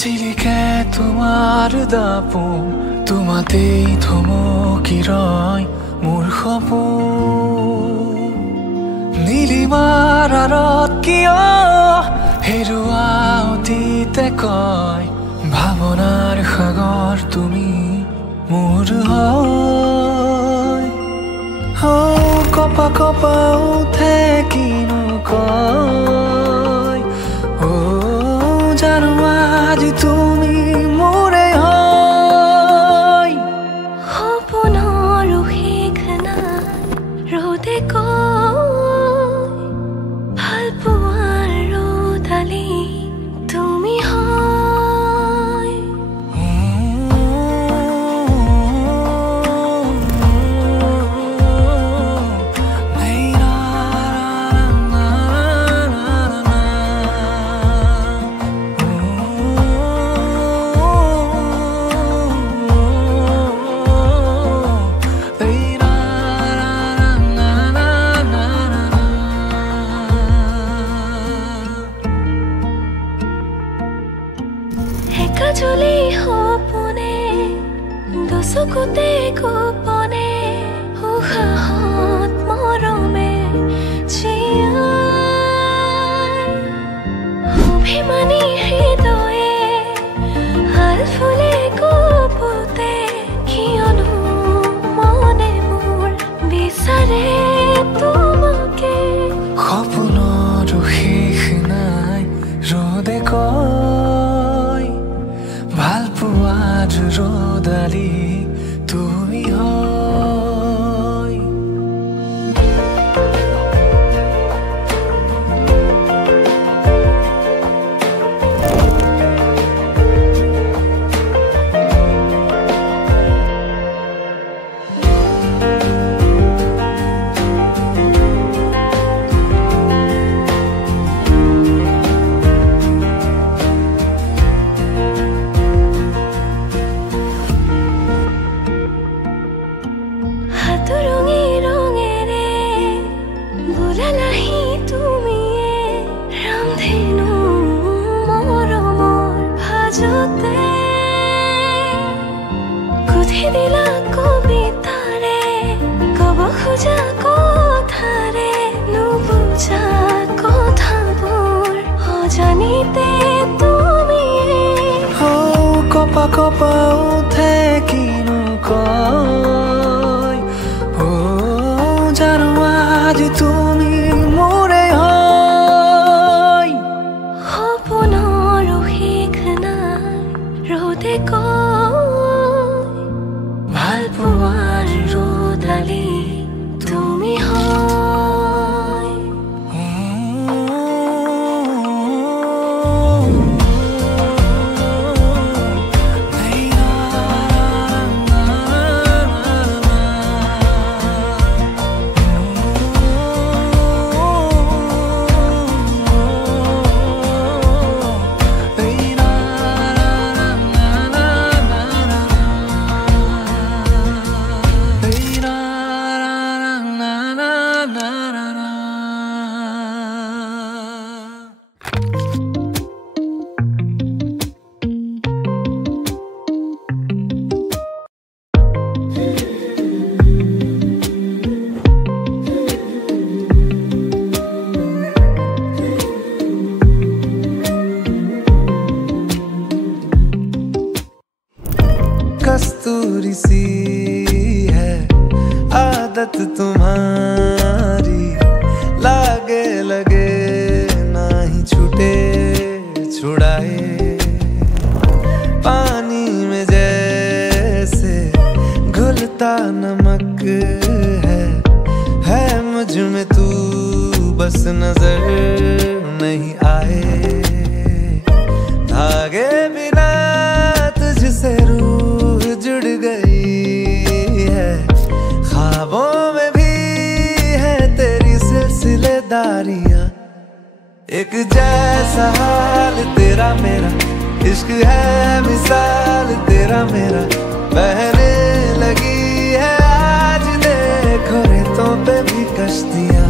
জিলিকে তোমাৰ দাপোন, তোমাতেই থমকি ৰয় মোৰ সপোন। নীলিমাৰ আঁৰত কিয় হেৰুৱা অতীতে কয়, ভাৱনাৰ সাগৰ তুমি মোৰ হয়। কপা কপা উঠে কিনো কয়, জানো আজি তুমি মোৰে হয়। সপোনৰ শেষ নাই ৰ'দে কয়, ভাল পোৱাৰ ৰ'দালি তুমি হয়। একাজলি সপোনে দুচকুতে গোপনে উশাহত মৰমে জীয়াই, অভিমানী হৃদয়ে হাল ফুলে কপোতে, কিয়নো মনে মোৰ বিচাৰে তোমাকে। সপোনৰ শেষ নাই ৰ'দে কয়, ভাল পোৱাৰ ৰ'দালি তুমি হয়। হাতৰঙি ৰঙেৰে বুলালাহি তুমিয়ে, ৰামধেনু মৰমৰ ভাজতে গুঠি দিলা কবিতাৰে, কব খোজা কথাৰে নুবুজা কথাবোৰ অজানিতে তুমিয়ে। কপা কপা উঠে কিনো কয়, জানো আজি তুমি মোৰে হয়। সপোনৰ শেষ নাই ৰ'দে কয়, ভাল পোৱাৰ ৰ'দালি তুমি হয়। कस्तूरी सी है आदत तुम्हारी, लागे लगे ना ही छूटे छुड़ाए, पानी में जैसे घुलता नमक है मुझ में तू बस नजर नहीं आए। धागे बिना तुझसे रूह जुड़ गई है, ख्वाबों में भी है तेरी सिलसिलेदारियां। एक जैसा हाल तेरा मेरा, इश्क है मिसाल तेरा मेरा, बहने लगी है आज देखो रेतों पे भी कश्तियां।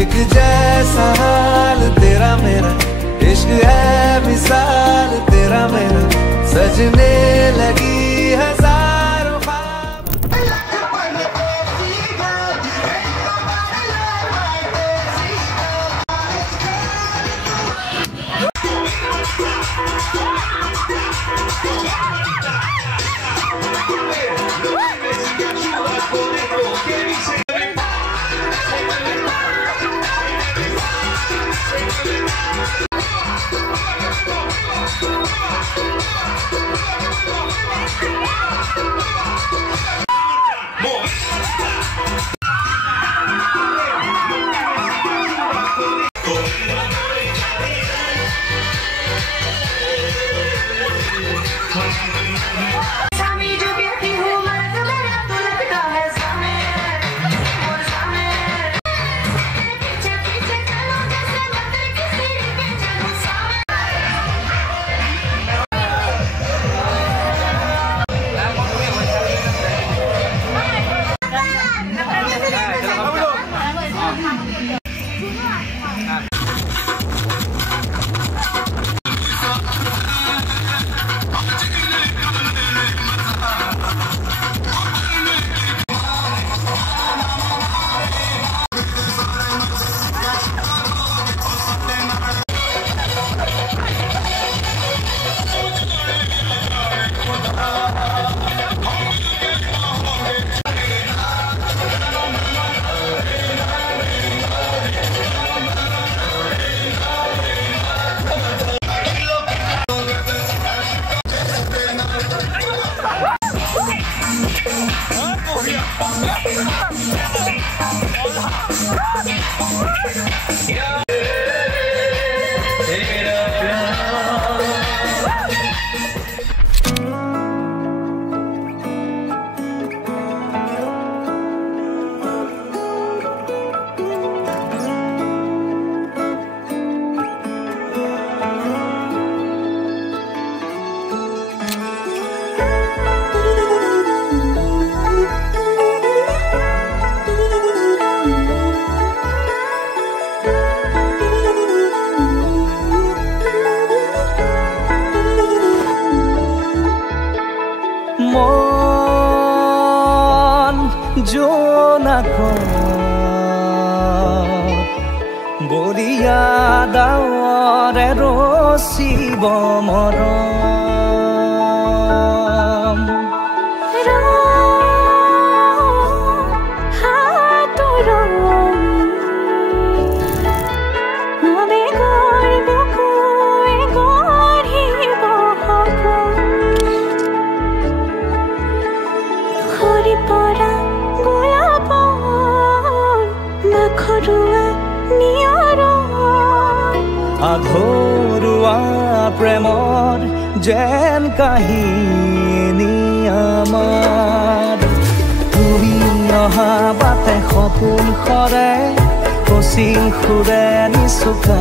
एक जैसा हाल तेरा मेरा, इश्क है मिसाल तेरा सजने लगी हजारों ख्वाब। মন জোনাকত বৰিয়া ডাৱৰে ৰচিব মৰম। আঘৰুৱা প্ৰেমৰ যেন কাহিনী আমাৰ, তুমি অহা বাটে সপোন সৰে কচিং সুৰে নিচুকা।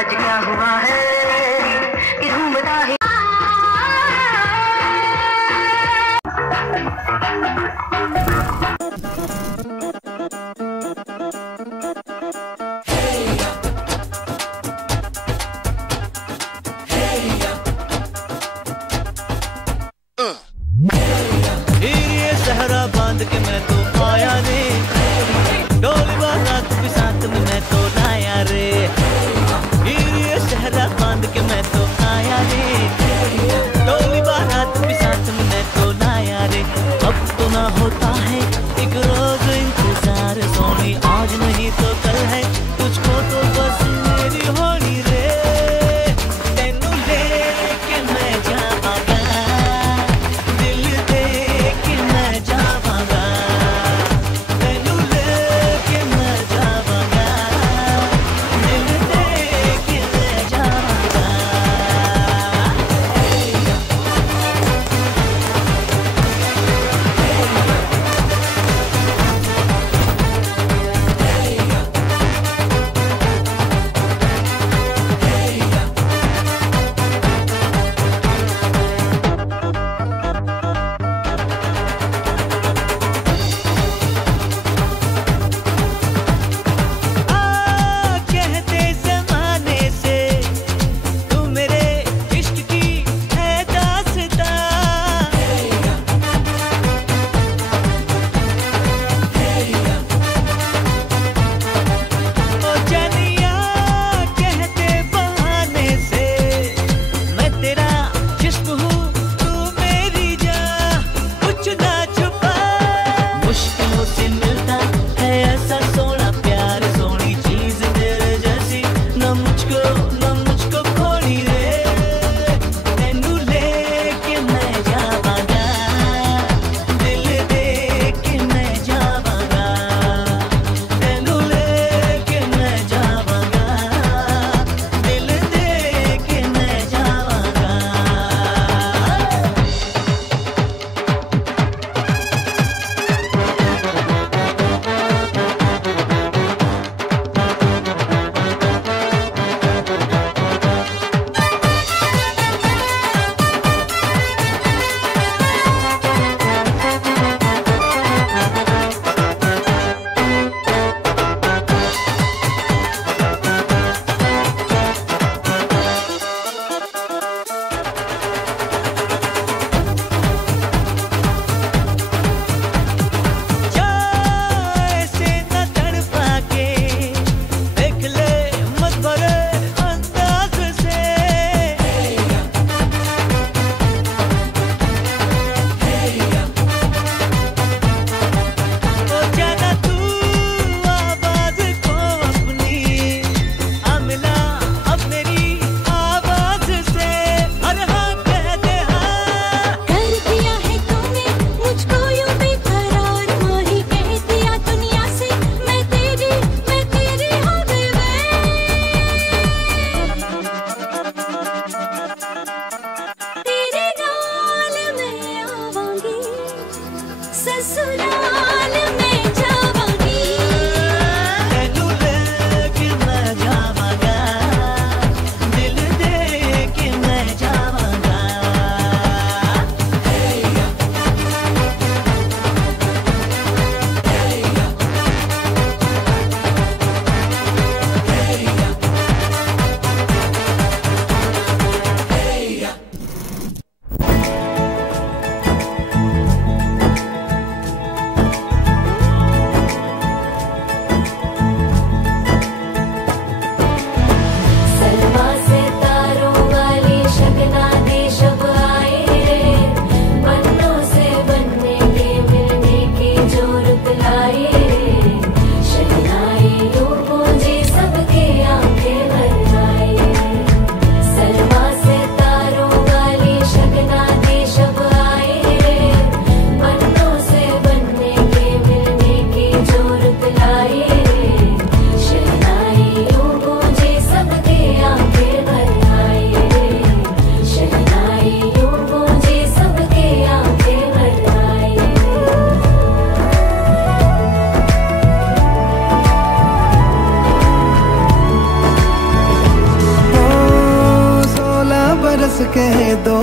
आज क्या हुआ है कि घूमता है। सहरा बांध के मैं तो आया रे, डोली बारात के साथ में मैं तो लाया रे। ये सहरा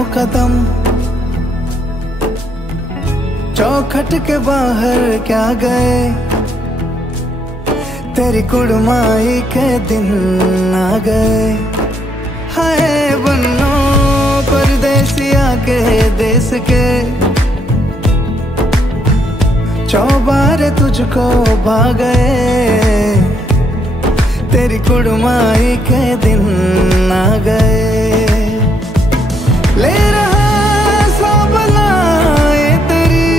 कदम, चौखट के बाहर क्या गए, तेरी कुड़माई के दिन आ गए। हाय बन्नो परदेसिया के देश के, चौबारे तुझको भा गए, तेरी कुड़माई के दिन आ गए। ले रहा सब लाए तेरी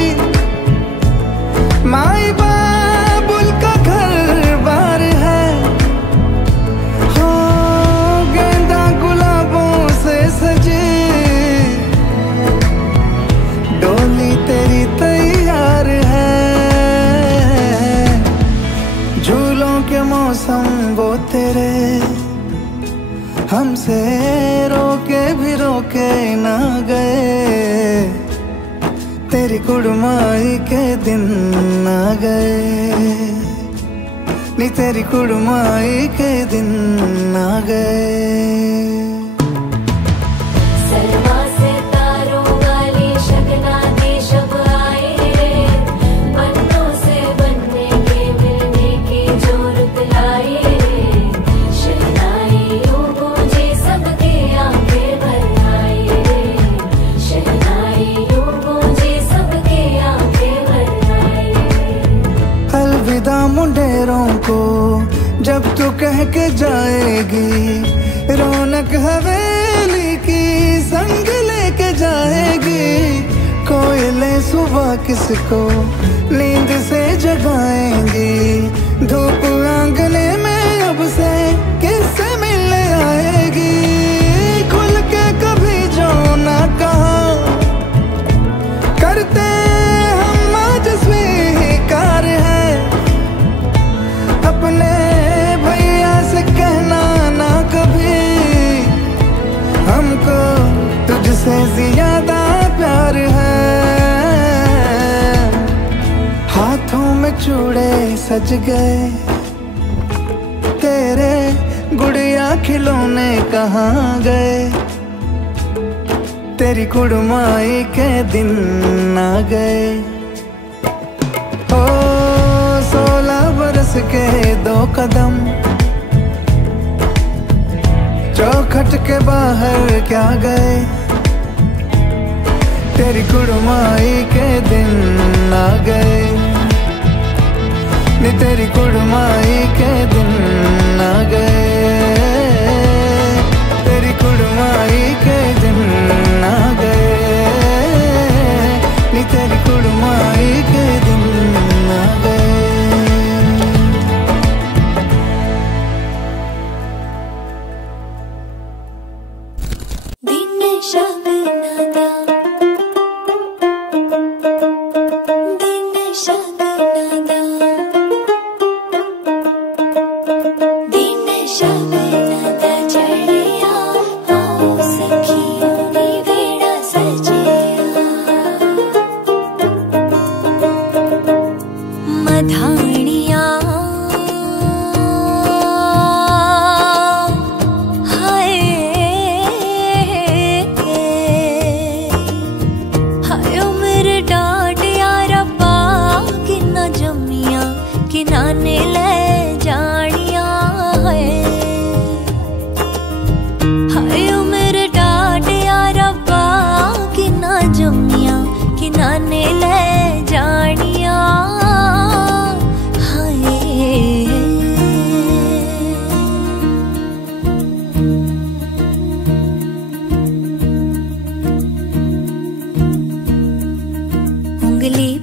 माई बाबुल का घर बार है, हो गेंदा गुलाबों से सजी डोली तेरी तैयार है। झूलों के मौसम वो तेरे, हमसे रोके भी रोके ना गए, तेरी कुड़माई के दिन आ गए, नी तेरी कुड़माई के दिन आ गए। मुंडेरों को जब तू कह के जाएगी, रौनक हवेली की संग लेके जाएगी। कोयले सुबह किसको नींद से जगाएंगी, धूप आंगने में अब से किससे मिलने आएगी। खुल के कभी जो ना कहा करते हम आज स्वीकार है, अपने भैया से कहना ना कभी, हमको तुझसे ज्यादा प्यार है। हाथों में चूड़े सज गए, तेरे गुड़िया खिलौने कहाँ गए, तेरी कुड़माई के दिन आ गए। ओ 16 बरस के 2 कदम, चौखट के बाहर क्या गए, तेरी कुड़माई के दिन आ गए, नी तेरी कुड़माई के दिन आ गए, तेरी कुड़माई के दिन आ गए, नी तेरी कुड़माई के दिन आ गए।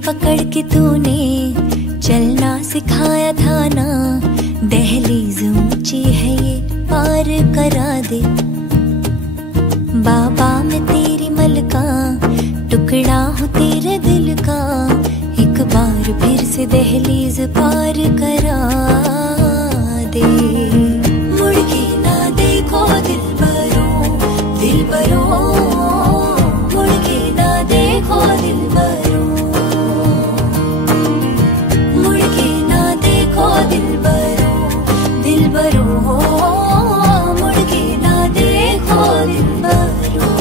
पकड़ के तूने चलना सिखाया था ना, दहलीज ऊंची है ये पार करा दे। बाबा मैं तेरी मलका, टुकड़ा हूँ तेरे दिल का, एक बार फिर से दहलीज पार करा दे। मुड़ के ना देखो दिलबरो, दिलबरो, मुड़ के ना देखो दिलबरो, मुड़ के ना देखो दिलबरो, दिलबरो, मुड़ के ना देखो दिलबरो।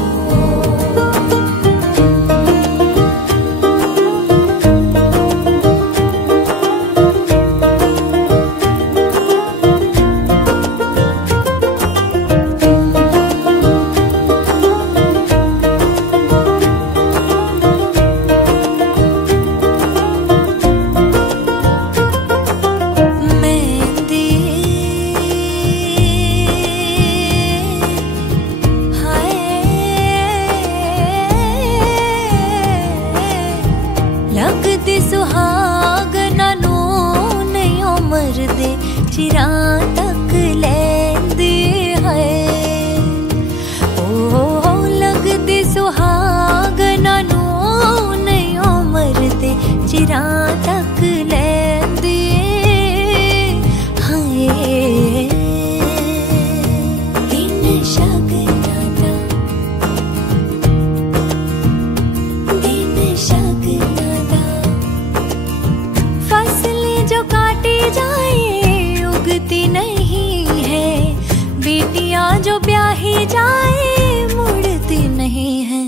फसलें जो काटी जाए उगती नहीं है, बेटियां जो ब्याही जाए मुड़ती नहीं है।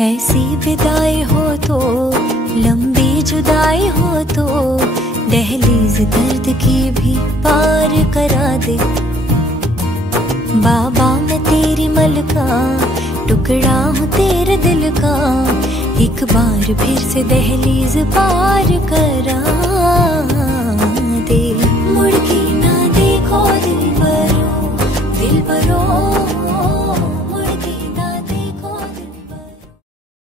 ऐसी विदाई हो तो, लंबी जुदाई हो तो, दहलीज दर्द की भी पार करा दे। बाबा मैं तेरी मलका, टुकड़ा हूँ तेरे दिल का, एक बार फिर से दहलीज पार करा